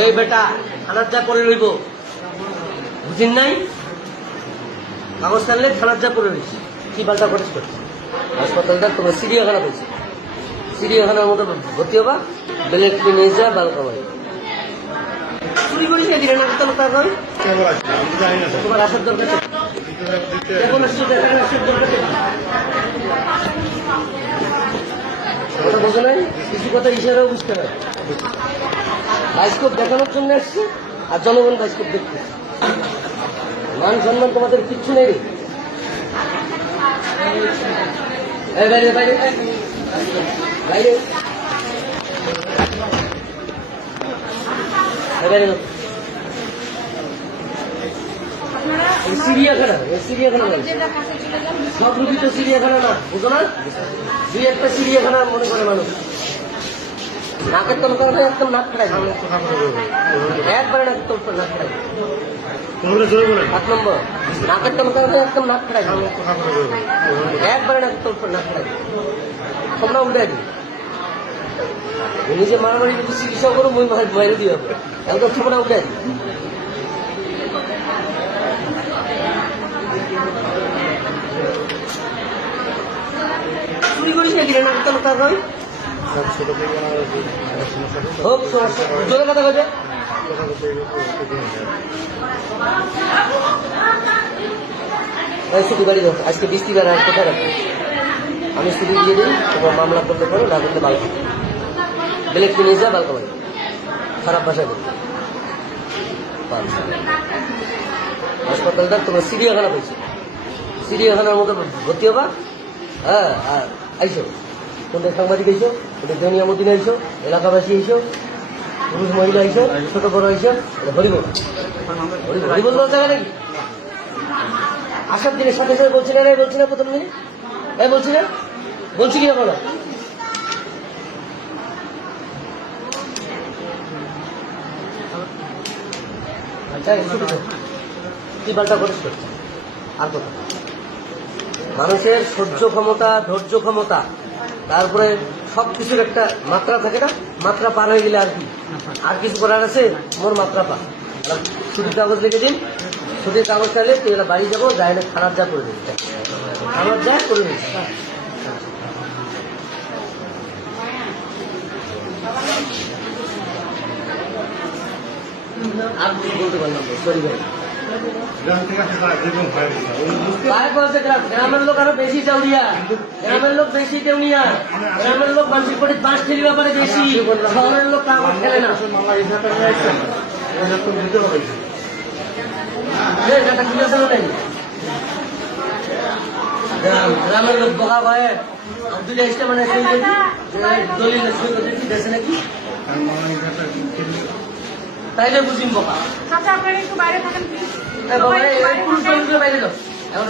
এই বেটা থানার যা করে রইব। বুঝিন নাই? কাগজ টানলে থানার যা করে রইছি। কি পাল্টা করিস তো হাসপাতালটা তোমার চিড়িয়াখানা পেয়েছি চিড়িয়াখানার মতো ভর্তি হবা বেলেট কিনে যা, বাল কামাই চুরি না নয়? তোমার। কথা বোঝো নাই? কিছু কথা ইশারাও বুঝতে হয় বাইস্কোপ দেখানোর জন্য আসছে আর জনগণ বাইস্কোপ দেখতে মান সম্মান তোমাদের কিচ্ছু নেই। বাইরে সব রুগী তো চিড়িয়াখানা না বুঝো না? দুই একটা চিড়িয়াখানা মনে করে মানুষ। নাকের তল করে একদম নাক বলব একবারে নাক তল নাক জোরে সাত নম্বর নাকের তল করে একদম নাক বলব একবারে নাক তল নাক খাড়াই তোমরা উঠে দিই নিজে মারামারি যদি চিকিৎসা করো মই বাইরে দিয়ে হবে একদম তোমরা উঠে দিই চুরি করিস নাকি রে নাক তল তার হোক বাড়ি আজকে বৃষ্টিবার আর কোথায় রাখব আমি ছুটি দিয়ে দিই তোমার মামলা করতে পারো, না করতে বালকা বেলেট কিনে যা বালকা বাড়ি খারাপ ভাষা বলি। হাসপাতালটা তোমার চিড়িয়াখানা পেয়েছি চিড়িয়াখানার মতো ভর্তি হবা। হ্যাঁ আর আইসো। কোনটা সাংবাদিক আইসো কোনটা জনিয়া মদিন আইসো এলাকাবাসী আইসো পুরুষ মহিলা আইসো ছোট বড় আইসো হরিবল হরিবল জায়গা নাকি আসার দিনের সাথে সাথে বলছি না বলছি না প্রথম দিনে। এই বলছি না? বলছি কিনা বলো আচ্ছা কথা। মানুষের সহ্য ক্ষমতা, ধৈর্য ক্ষমতা তারপরে সব কিছুর একটা মাত্রা থাকে না? মাত্রা পার হয়ে গেলে আর কি? আর কিছু করার আছে? মোর মাত্রা পা। ছুটির কাগজ লিখে দিন। ছুটির কাগজ চাইলে তুই এলা বাড়ি যাব যাই না খারাপ যা করে দিবি। খারাপ যা করে দিবি। আর কিছু বলতে পারলাম সরি ভাই। হয় গ্রামের লোক আরও বেশি চাউরিয়া গ্রামের লোক বেশি কেউনিয়া গ্রামের লোক মানুষের কোটি বাঁশ ঠেলি ব্যাপারে বেশি শহরের লোক কাগজ খেলে না গ্রামের লোক বোকা ভয়ে দুইটা এসে মানে দলিল দেশে নাকি আর মামলা এই হাতে তাইলে বুঝিম বোকা। আচ্ছা আপনারা একটু বাইরে থাকেন প্লিজ বাইরে যাও। এখন